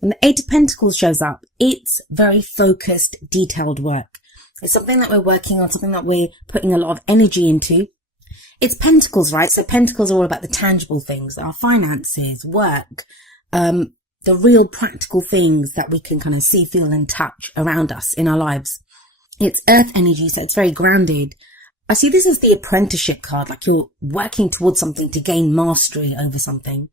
When the Eight of Pentacles shows up, it's very focused, detailed work. It's something that we're working on, something that we're putting a lot of energy into. It's pentacles, right? So pentacles are all about the tangible things, our finances, work, the real practical things that we can kind of see, feel and touch around us in our lives. It's earth energy, so it's very grounded. I see this as the apprenticeship card, like you're working towards something to gain mastery over something.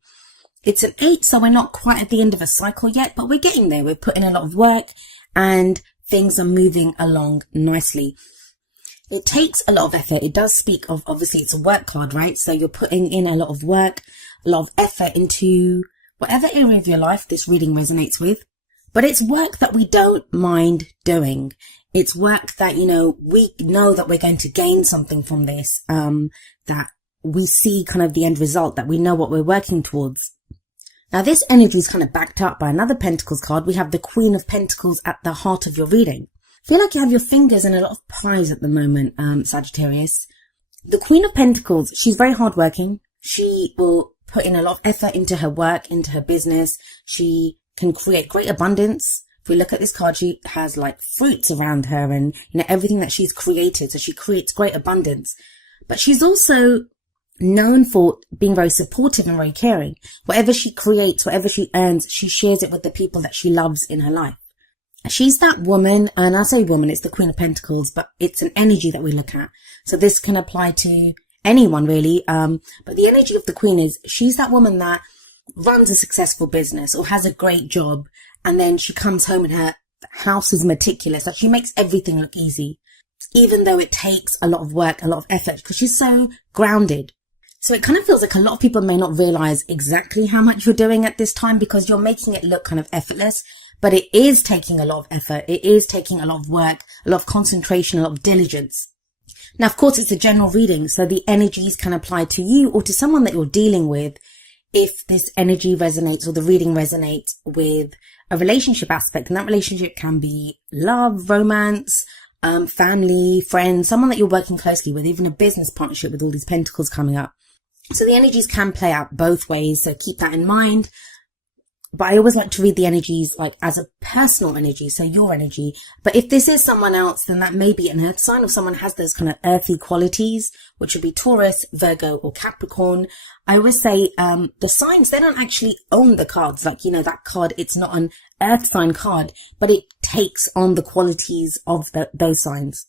It's an 8, so we're not quite at the end of a cycle yet, but we're getting there. We're putting a lot of work and things are moving along nicely. It takes a lot of effort. It does speak of, obviously it's a work card, right? So you're putting in a lot of work, a lot of effort into whatever area of your life this reading resonates with. But it's work that we don't mind doing. It's work that, we know that we're going to gain something from this, that we see kind of the end result, that we know what we're working towards. Now, this energy is kind of backed up by another Pentacles card. We have the Queen of Pentacles at the heart of your reading. I feel like you have your fingers in a lot of pies at the moment, Sagittarius. The Queen of Pentacles, she's very hardworking. She will put in a lot of effort into her work, into her business. She can create great abundance. If we look at this card, she has like fruits around her and, everything that she's created. So she creates great abundance. But she's also known for being very supportive and very caring. Whatever she creates, whatever she earns, she shares it with the people that she loves in her life. She's that woman, and I say woman, it's the Queen of Pentacles, but it's an energy that we look at. So this can apply to anyone really. But the energy of the Queen is she's that woman that runs a successful business or has a great job, and then she comes home and her house is meticulous. Like she makes everything look easy, even though it takes a lot of work, a lot of effort, because she's so grounded. So it kind of feels like a lot of people may not realize exactly how much you're doing at this time because you're making it look kind of effortless, but it is taking a lot of effort. It is taking a lot of work, a lot of concentration, a lot of diligence. Now, of course, it's a general reading, so the energies can apply to you or to someone that you're dealing with if this energy resonates or the reading resonates with a relationship aspect. And that relationship can be love, romance, family, friends, someone that you're working closely with, even a business partnership with all these pentacles coming up. So the energies can play out both ways, so keep that in mind. But I always like to read the energies like as a personal energy, so your energy. But if this is someone else, then that may be an earth sign, or someone has those kind of earthy qualities, which would be Taurus, Virgo, or Capricorn. I always say the signs, they don't actually own the cards. Like, that card, it's not an earth sign card, but it takes on the qualities of those signs.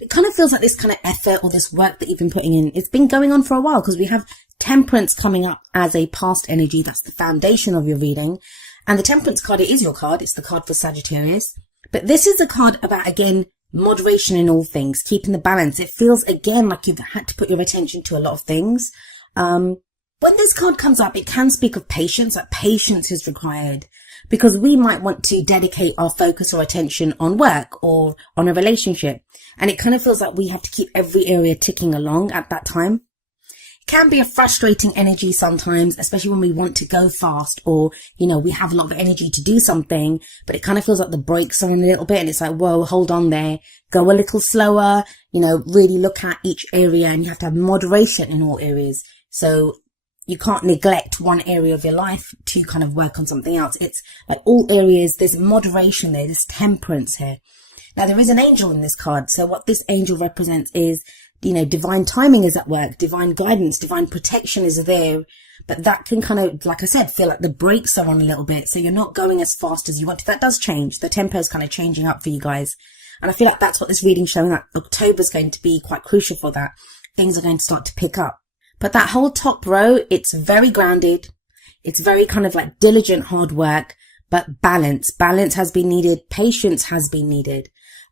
It kind of feels like this kind of effort or this work that you've been putting in, it's been going on for a while because we have Temperance coming up as a past energy. That's the foundation of your reading. And the Temperance card, it is your card. It's the card for Sagittarius. But this is a card about, again, moderation in all things, keeping the balance. It feels, again, like you've had to put your attention to a lot of things. When this card comes up, it can speak of patience, like patience is required because we might want to dedicate our focus or attention on work or on a relationship. And it kind of feels like we have to keep every area ticking along at that time. It can be a frustrating energy sometimes, especially when we want to go fast or, we have a lot of energy to do something, but it kind of feels like the brakes are on a little bit and it's like, whoa, hold on there, go a little slower, really look at each area, and you have to have moderation in all areas. So you can't neglect one area of your life to kind of work on something else. It's like all areas, there's moderation there, there's temperance here. Now, there is an angel in this card. So what this angel represents is, divine timing is at work, divine guidance, divine protection is there. But that can kind of, like I said, feel like the brakes are on a little bit. So you're not going as fast as you want to. That does change. The tempo is kind of changing up for you guys. And I feel like that's what this reading's showing, that October's going to be quite crucial for that. Things are going to start to pick up. But that whole top row, it's very grounded. It's very kind of like diligent, hard work, but balance. Balance has been needed. Patience has been needed.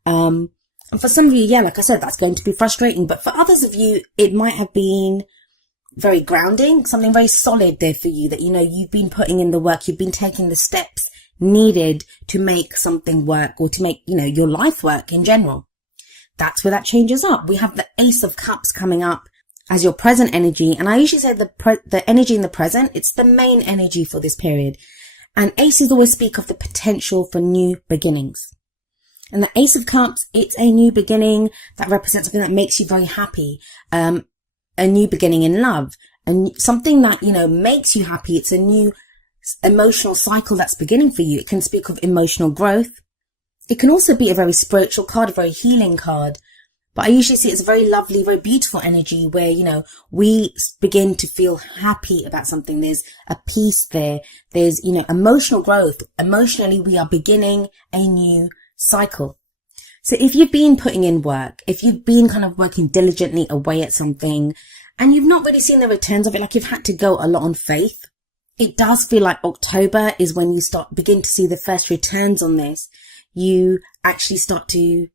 And for some of you, like I said, that's going to be frustrating. But for others of you, it might have been very grounding, something very solid there for you that, you've been putting in the work. You've been taking the steps needed to make something work or to make, your life work in general. That's where that changes up. We have the Ace of Cups coming up as your present energy. And I usually say the energy in the present, it's the main energy for this period. And aces always speak of the potential for new beginnings. And the Ace of Cups, it's a new beginning that represents something that makes you very happy. A new beginning in love, and something that, makes you happy. It's a new emotional cycle that's beginning for you. It can speak of emotional growth. It can also be a very spiritual card, a very healing card. But I usually see it as a very lovely, very beautiful energy where, you know, we begin to feel happy about something. There's a peace there. There's, you know, emotional growth. Emotionally, we are beginning a new cycle. So if you've been putting in work, if you've been kind of working diligently away at something and you've not really seen the returns of it, like you've had to go a lot on faith, it does feel like October is when you begin to see the first returns on this. You actually start to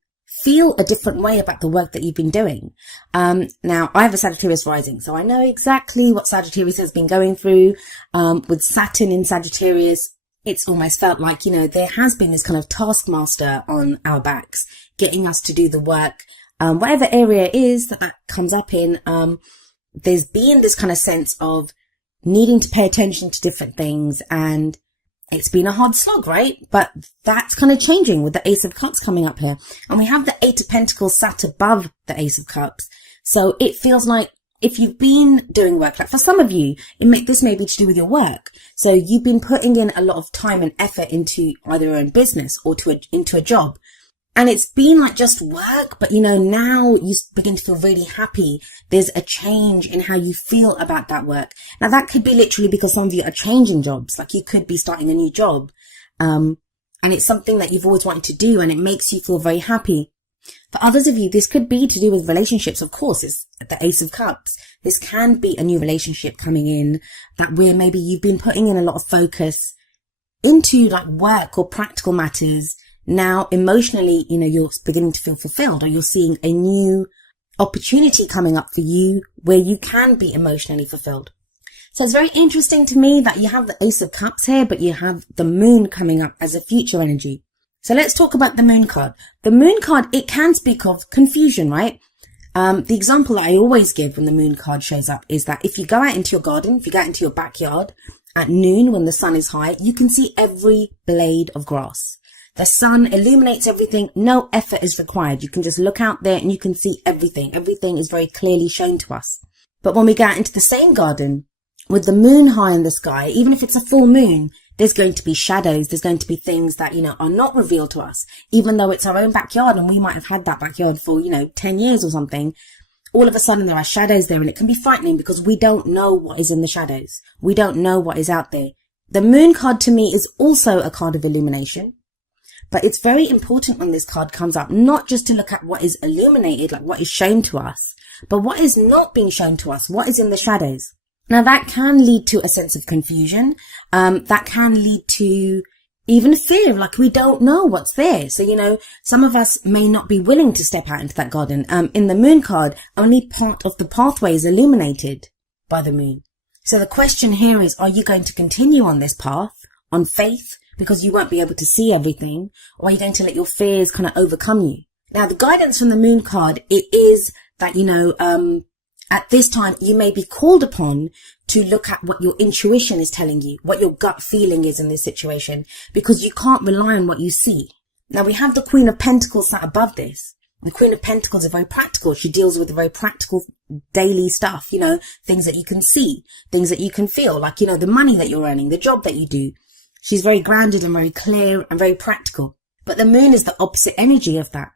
feel a different way about the work that you've been doing. Now I have a Sagittarius rising, so I know exactly what Sagittarius has been going through. With Saturn in Sagittarius, it's almost felt like, you know, there has been this kind of taskmaster on our backs, getting us to do the work, whatever area it is that comes up in. There's been this kind of sense of needing to pay attention to different things, and it's been a hard slog, right? But that's kind of changing with the Ace of Cups coming up here. And we have the Eight of Pentacles sat above the Ace of Cups. So it feels like if you've been doing work, like for some of you, this may be to do with your work. So you've been putting in a lot of time and effort into either your own business or into a job. And it's been like just work, but you know, now you begin to feel really happy. There's a change in how you feel about that work. Now that could be literally because some of you are changing jobs, like you could be starting a new job. And it's something that you've always wanted to do and it makes you feel very happy. For others of you, this could be to do with relationships. Of course, it's the Ace of Cups. This can be a new relationship coming in that where maybe you've been putting in a lot of focus into like work or practical matters. Now, emotionally, you know, you're beginning to feel fulfilled, or you're seeing a new opportunity coming up for you where you can be emotionally fulfilled. So it's very interesting to me that you have the Ace of Cups here, but you have the Moon coming up as a future energy. So let's talk about the Moon card. The Moon card, it can speak of confusion, right? The example that I always give when the Moon card shows up is that if you go out into your garden, if you go out into your backyard at noon when the sun is high, you can see every blade of grass. The sun illuminates everything. No effort is required. You can just look out there and you can see everything. Everything is very clearly shown to us. But when we go out into the same garden with the moon high in the sky, even if it's a full moon, there's going to be shadows. There's going to be things that, you know, are not revealed to us, even though it's our own backyard and we might have had that backyard for, you know, 10 years or something. All of a sudden there are shadows there and it can be frightening because we don't know what is in the shadows. We don't know what is out there. The Moon card to me is also a card of illumination. But it's very important when this card comes up, not just to look at what is illuminated, like what is shown to us, but what is not being shown to us, what is in the shadows. Now that can lead to a sense of confusion. That can lead to even fear, like we don't know what's there. So, you know, some of us may not be willing to step out into that garden. In the Moon card, only part of the pathway is illuminated by the moon. So the question here is, are you going to continue on this path on faith? Because you won't be able to see everything, or are you going to let your fears kind of overcome you? Now, the guidance from the Moon card, it is that, you know, at this time, you may be called upon to look at what your intuition is telling you, what your gut feeling is in this situation, because you can't rely on what you see. Now, we have the Queen of Pentacles sat above this. The Queen of Pentacles is very practical. She deals with very practical daily stuff, you know, things that you can see, things that you can feel, like, you know, the money that you're earning, the job that you do. She's very grounded and very clear and very practical. But the moon is the opposite energy of that.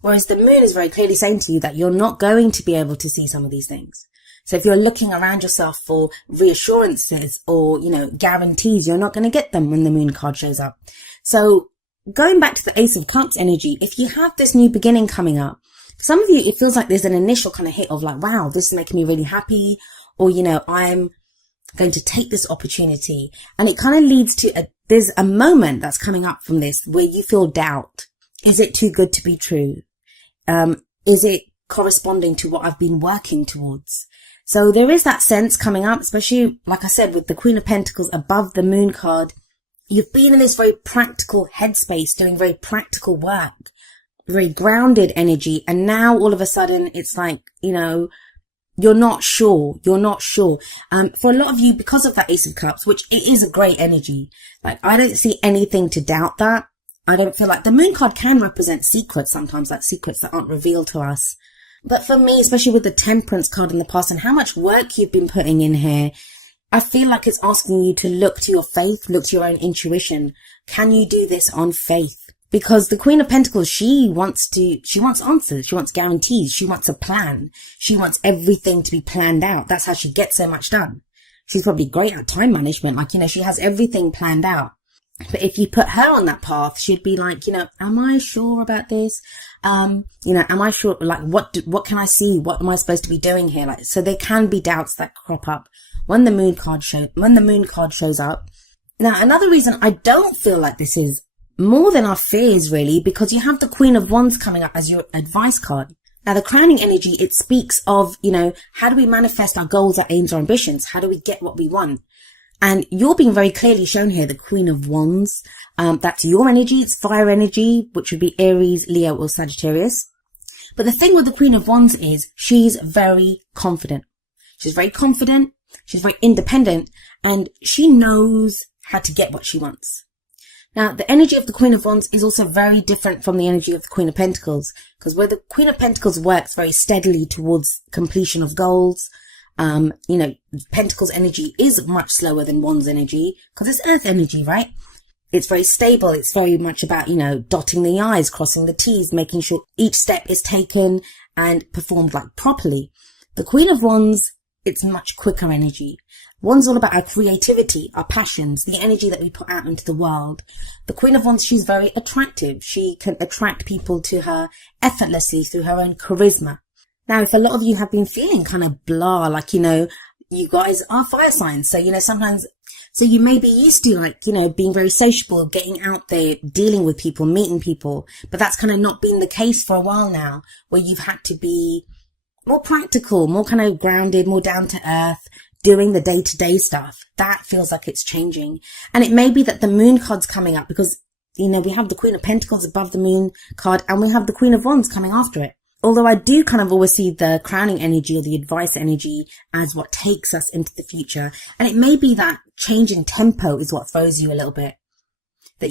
Whereas the moon is very clearly saying to you that you're not going to be able to see some of these things. So if you're looking around yourself for reassurances or, you know, guarantees, you're not going to get them when the moon card shows up. So going back to the Ace of Cups energy, if you have this new beginning coming up, for some of you, it feels like there's an initial kind of hit of like, wow, this is making me really happy. Or, you know, I'm going to take this opportunity, and it kind of leads to there's a moment that's coming up from this where you feel doubt. Is it too good to be true? Is it corresponding to what I've been working towards? So there is that sense coming up, especially like I said, with the Queen of Pentacles above the Moon card. You've been in this very practical headspace, doing very practical work, very grounded energy, and now all of a sudden it's like, you know, you're not sure. For a lot of you, because of that Ace of Cups, which it is a great energy, like I don't see anything to doubt that. I don't feel like the Moon card can represent secrets sometimes, like secrets that aren't revealed to us. But for me, especially with the Temperance card in the past and how much work you've been putting in here, I feel like it's asking you to look to your faith, look to your own intuition. Can you do this on faith? Because the Queen of Pentacles, she wants answers, she wants guarantees, she wants a plan, she wants everything to be planned out. That's how she gets so much done. She's probably great at time management, she has everything planned out. But if you put her on that path, she'd be like, am I sure about this? Am I sure, what can I see? What am I supposed to be doing here? So there can be doubts that crop up when the moon card shows up. Now, another reason I don't feel like this is more than our fears, really, because you have the Queen of Wands coming up as your advice card. Now, the crowning energy, it speaks of, how do we manifest our goals, our aims, our ambitions? How do we get what we want? And you're being very clearly shown here, the Queen of Wands. That's your energy. It's fire energy, which would be Aries, Leo, or Sagittarius. But the thing with the Queen of Wands is she's very confident. She's very confident. She's very independent, and she knows how to get what she wants. Now, the energy of the Queen of Wands is also very different from the energy of the Queen of Pentacles, because where the Queen of Pentacles works very steadily towards completion of goals, Pentacles energy is much slower than Wands energy, because it's earth energy, right? It's very stable. It's very much about, dotting the I's, crossing the T's, making sure each step is taken and performed properly. The Queen of Wands, it's much quicker energy. Wands all about our creativity, our passions, the energy that we put out into the world. The Queen of Wands, she's very attractive. She can attract people to her effortlessly through her own charisma. Now, if a lot of you have been feeling kind of blah, you guys are fire signs. So, sometimes, so you may be used to being very sociable, getting out there, dealing with people, meeting people. But that's kind of not been the case for a while now, where you've had to be more practical, more kind of grounded, more down to earth, doing the day-to-day stuff. That feels like it's changing. And it may be that the moon card's coming up because, we have the Queen of Pentacles above the moon card and we have the Queen of Wands coming after it. Although I do kind of always see the crowning energy or the advice energy as what takes us into the future. And it may be that change in tempo is what throws you a little bit. That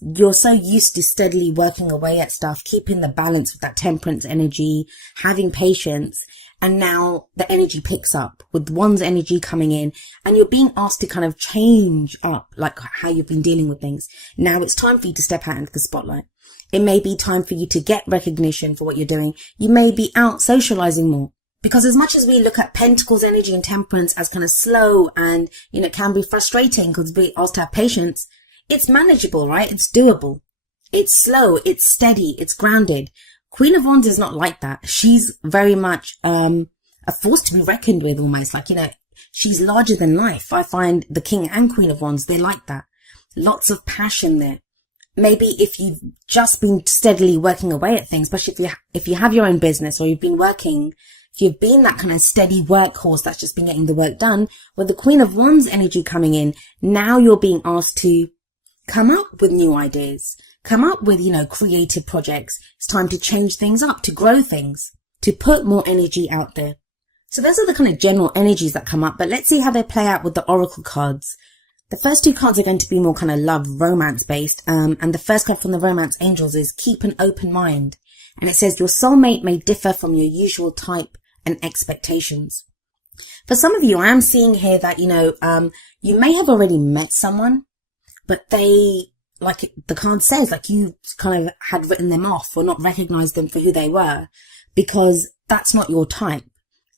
you're so used to steadily working away at stuff, keeping the balance with that temperance energy, having patience. And now the energy picks up with one's energy coming in and you're being asked to kind of change up how you've been dealing with things. Now it's time for you to step out into the spotlight. It may be time for you to get recognition for what you're doing. You may be out socializing more. Because as much as we look at Pentacles energy and temperance as kind of slow and, it can be frustrating because we're asked to have patience, it's manageable, right? It's doable. It's slow. It's steady. It's grounded. Queen of Wands is not like that. She's very much a force to be reckoned with almost. She's larger than life. I find the King and Queen of Wands, they're like that. Lots of passion there. Maybe if you've just been steadily working away at things, especially if you have your own business or you've been working, if you've been that kind of steady workhorse that's just been getting the work done, with the Queen of Wands energy coming in, now you're being asked to come up with new ideas. Come up with, creative projects. It's time to change things up, to grow things, to put more energy out there. So those are the kind of general energies that come up, but let's see how they play out with the oracle cards. The first two cards are going to be more kind of love, romance based. And the first card from the romance angels is keep an open mind. And it says your soulmate may differ from your usual type and expectations. For some of you, I am seeing here that, you may have already met someone, but they, the card says, you kind of had written them off or not recognized them for who they were because that's not your type.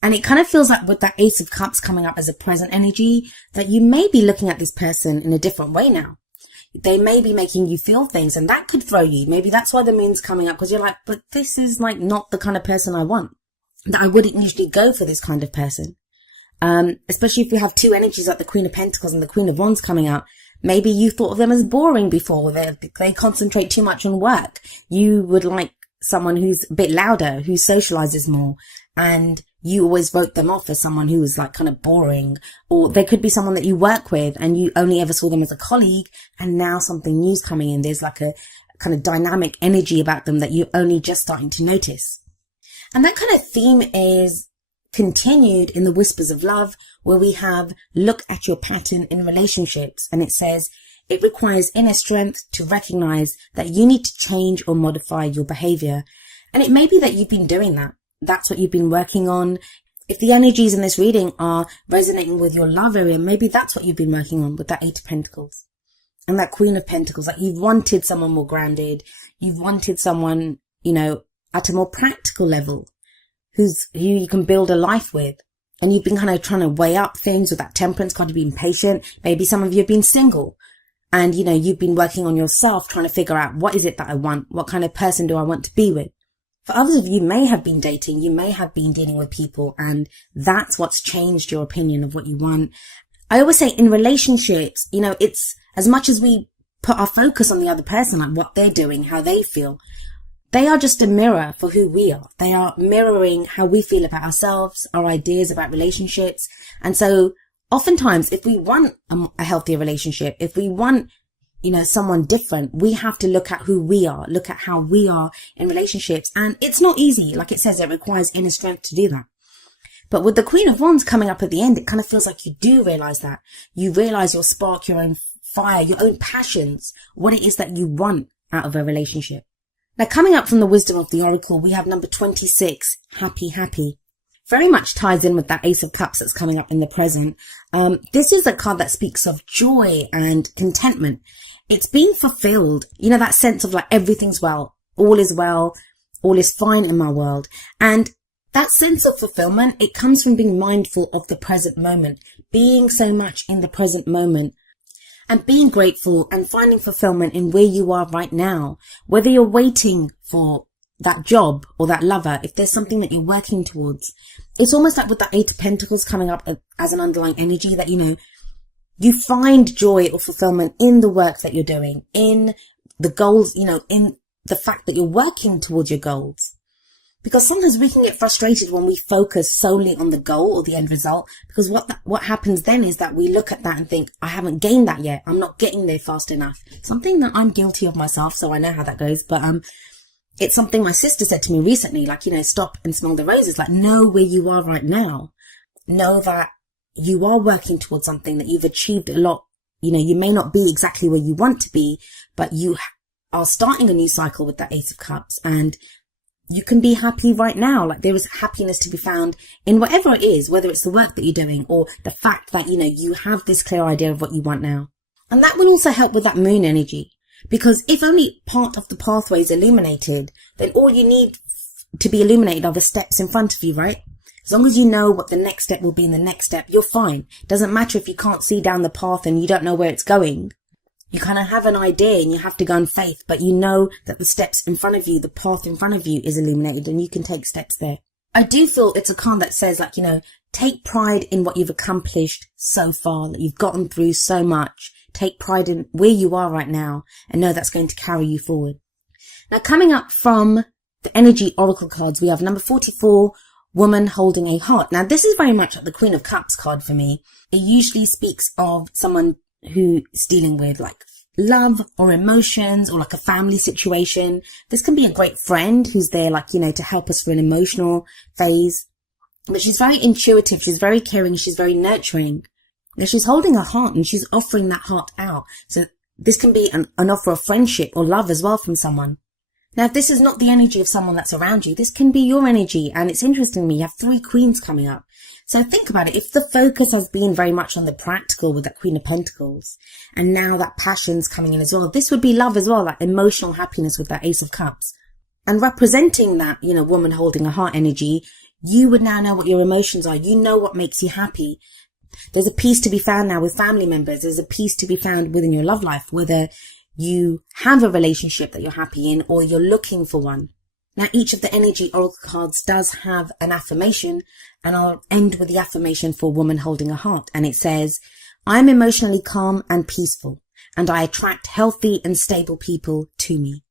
And it kind of feels like with that Ace of Cups coming up as a present energy that you may be looking at this person in a different way now. They may be making you feel things and that could throw you. Maybe that's why the moon's coming up because you're like, but this is not the kind of person I want. That I wouldn't usually go for this kind of person. Especially if you have two energies like the Queen of Pentacles and the Queen of Wands coming out. Maybe you thought of them as boring before. They concentrate too much on work. You would like someone who's a bit louder, who socializes more, and you always wrote them off as someone who was kind of boring. Or there could be someone that you work with and you only ever saw them as a colleague, and now something new's coming in. There's a kind of dynamic energy about them that you're only just starting to notice. And that kind of theme is continued in the Whispers of Love, where we have look at your pattern in relationships. And it says it requires inner strength to recognize that you need to change or modify your behavior. And it may be that you've been doing that. That's what you've been working on. If the energies in this reading are resonating with your love area, maybe that's what you've been working on with that Eight of Pentacles and that Queen of Pentacles. Like, you've wanted someone more grounded. You've wanted someone, you know, at a more practical level who you can build a life with. And you've been kind of trying to weigh up things with that Temperance card, being patient. Maybe some of you have been single and, you know, you've been working on yourself, trying to figure out what is it that I want? What kind of person do I want to be with? For others of you may have been dating, you may have been dealing with people, and that's what's changed your opinion of what you want. I always say in relationships, you know, it's as much as we put our focus on the other person, like what they're doing, how they feel, they are just a mirror for who we are. They are mirroring how we feel about ourselves, our ideas about relationships. And so oftentimes, if we want a healthier relationship, if we want, you know, someone different, we have to look at who we are, look at how we are in relationships. And it's not easy. Like it says, it requires inner strength to do that. But with the Queen of Wands coming up at the end, it kind of feels like you do realize that. You realize your spark, your own fire, your own passions, what it is that you want out of a relationship. Now, coming up from the wisdom of the Oracle, we have number 26, happy, happy. Very much ties in with that Ace of Cups that's coming up in the present. This is a card that speaks of joy and contentment. It's being fulfilled. You know, that sense of like everything's well, all is fine in my world. And that sense of fulfillment, it comes from being mindful of the present moment, being so much in the present moment. And being grateful and finding fulfillment in where you are right now. Whether you're waiting for that job or that lover, if there's something that you're working towards, it's almost like with that Eight of Pentacles coming up as an underlying energy that, you know, you find joy or fulfillment in the work that you're doing, in the goals, you know, in the fact that you're working towards your goals. Because sometimes we can get frustrated when we focus solely on the goal or the end result. Because what happens then is that we look at that and think, I haven't gained that yet. I'm not getting there fast enough. Something that I'm guilty of myself, so I know how that goes. But it's something my sister said to me recently, like, you know, stop and smell the roses. Like, know where you are right now. Know that you are working towards something, that you've achieved a lot. You know, you may not be exactly where you want to be, but you are starting a new cycle with that Ace of Cups. And you can be happy right now. Like, there is happiness to be found in whatever it is, whether it's the work that you're doing or the fact that, you know, you have this clear idea of what you want now. And that will also help with that moon energy, because if only part of the pathway is illuminated, then all you need to be illuminated are the steps in front of you, right? As long as you know what the next step will be in the next step, you're fine. Doesn't matter if you can't see down the path and you don't know where it's going. You kind of have an idea and you have to go on faith, but you know that the steps in front of you, the path in front of you is illuminated and you can take steps there. I do feel it's a card that says, like, you know, take pride in what you've accomplished so far, that you've gotten through so much. Take pride in where you are right now and know that's going to carry you forward. Now, coming up from the energy oracle cards, we have number 44, woman holding a heart. Now, this is very much like the Queen of Cups card for me. It usually speaks of someone who is dealing with like love or emotions or like a family situation. This can be a great friend who's there, like, you know, to help us through an emotional phase. But she's very intuitive. She's very caring. She's very nurturing. Now, she's holding a heart and she's offering that heart out. So this can be an offer of friendship or love as well from someone. Now, if this is not the energy of someone that's around you, this can be your energy. And it's interesting to me, you have 3 queens coming up. So think about it. If the focus has been very much on the practical with that Queen of Pentacles, and now that passion's coming in as well, this would be love as well, that emotional happiness with that Ace of Cups. And representing that, you know, woman holding a heart energy, you would now know what your emotions are. You know what makes you happy. There's a peace to be found now with family members. There's a peace to be found within your love life, whether you have a relationship that you're happy in or you're looking for one. Now, each of the energy oracle cards does have an affirmation, and I'll end with the affirmation for woman holding a heart. And it says, I'm emotionally calm and peaceful, and I attract healthy and stable people to me.